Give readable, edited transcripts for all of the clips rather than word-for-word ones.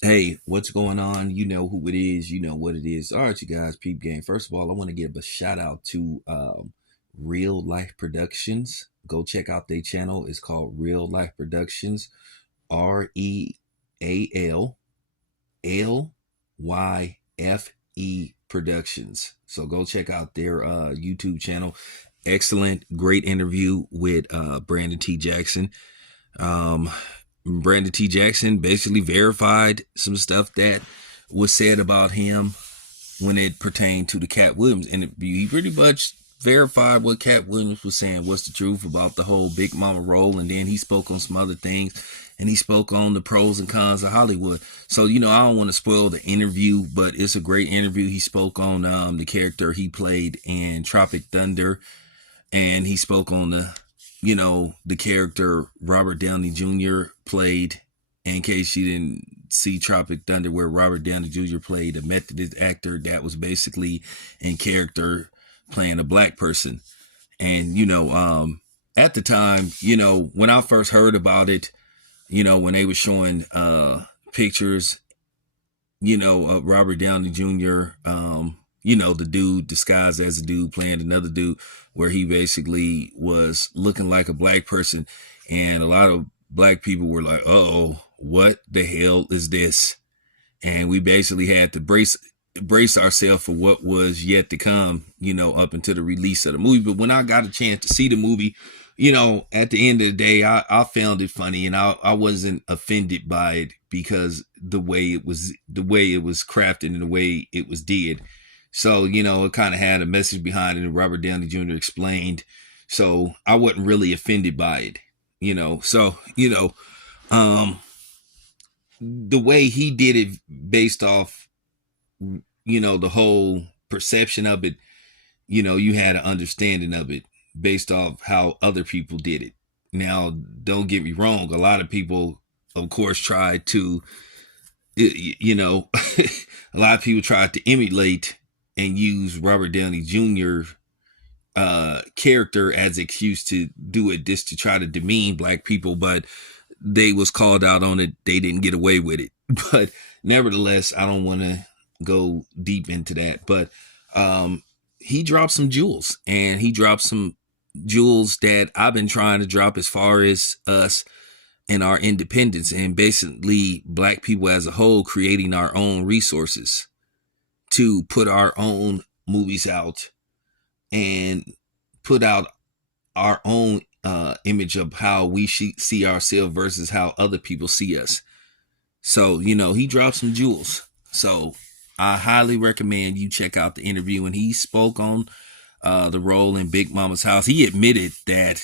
Hey, what's going on? You know who it is. You know what it is. All right, you guys, peep game. First of all, I want to give a shout out to Real Life Productions. Go check out their channel. It's called Real Life Productions. RealLyfe Productions. So go check out their YouTube channel. Excellent, great interview with Brandon T. Jackson. Um, Brandon T. Jackson basically verified some stuff that was said about him when it pertained to the Katt Williams interview. He pretty much verified what Katt Williams was saying, what's the truth about the whole Big Mama role, and then he spoke on some other things, and he spoke on the pros and cons of Hollywood. So, I don't want to spoil the interview, but it's a great interview. He spoke on the character he played in Tropic Thunder, and he spoke on the character Robert Downey Jr. played. In case you didn't see Tropic Thunder, where Robert Downey Jr. played a Methodist actor that was basically in character playing a black person. And at the time, when I first heard about it, when they were showing pictures, of Robert Downey Jr., the dude disguised as a dude playing another dude, where he basically was looking like a black person. And a lot of black people were like, oh, what the hell is this? And we basically had to brace ourselves for what was yet to come, up until the release of the movie. But when I got a chance to see the movie, at the end of the day, I found it funny, and I wasn't offended by it because the way it was crafted and the way it was did. So, it kind of had a message behind it, and Robert Downey Jr. explained. So I wasn't really offended by it, So, the way he did it based off, the whole perception of it, you had an understanding of it based off how other people did it. Now, don't get me wrong. A lot of people, of course, tried to, a lot of people tried to emulate and use Robert Downey Jr. Character as excuse to do it, just to try to demean black people, but they was called out on it. They didn't get away with it. But nevertheless, I don't want to go deep into that. But he dropped some jewels, and he dropped some jewels that I've been trying to drop as far as us and our independence, and basically black people as a whole creating our own resources to put our own movies out and put out our own image of how we see ourselves versus how other people see us. So, he dropped some jewels. So I highly recommend you check out the interview. And he spoke on the role in Big Mama's house. He admitted that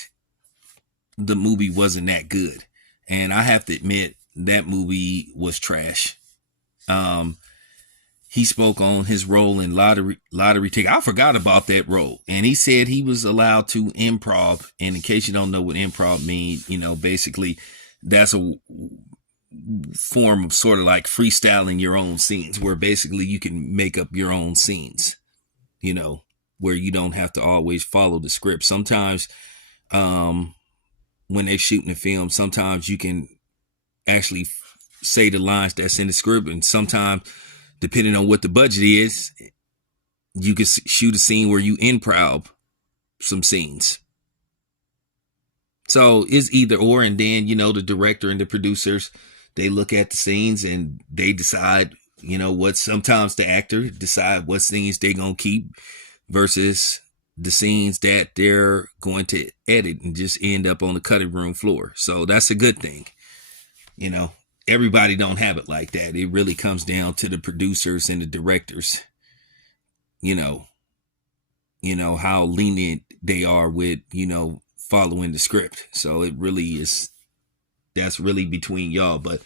the movie wasn't that good. And I have to admit that movie was trash. He spoke on his role in lottery ticket. I forgot about that role. And he said he was allowed to improv. And in case you don't know what improv means, basically that's a form of sort of like freestyling your own scenes, where basically you can make up your own scenes, where you don't have to always follow the script. Sometimes when they're shooting a film, sometimes you can actually say the lines that's in the script. And sometimes, depending on what the budget is, you can shoot a scene where you improv some scenes. So it's either or. And then, the director and the producers, they look at the scenes and they decide, what, sometimes the actor decide what scenes they're going to keep versus the scenes that they're going to edit and just end up on the cutting room floor. So that's a good thing. Everybody don't have it like that. It really comes down to the producers and the directors, how lenient they are with, following the script. So it really is, that's really between y'all. But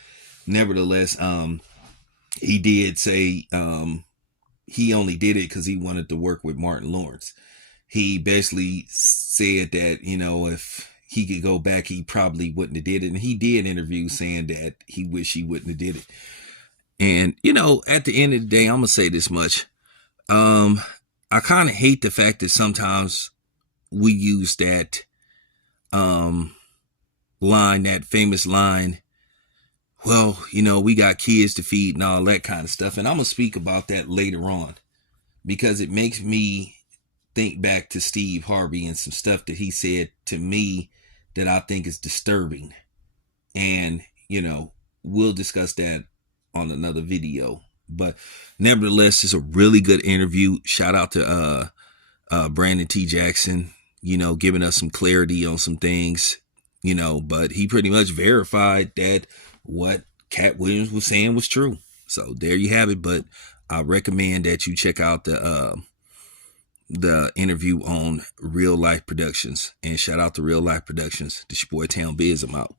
nevertheless, he did say he only did it because he wanted to work with Martin Lawrence. He basically said that, if he could go back, he probably wouldn't have did it. And he did interview saying that he wished he wouldn't have did it. And, at the end of the day, I'm going to say this much. I kind of hate the fact that sometimes we use that line, that famous line, well, you know, we got kids to feed and all that kind of stuff. And I'm going to speak about that later on because it makes me think back to Steve Harvey and some stuff that he said to me that I think is disturbing. And, you know, we'll discuss that on another video. But nevertheless, it's a really good interview. Shout out to Brandon T. Jackson, you know, giving us some clarity on some things, you know, but he pretty much verified that what Katt Williams was saying was true. So there you have it. But I recommend that you check out the interview on Real Life Productions, and shout out to Real Life Productions. This your boy Town Biz. I'm out.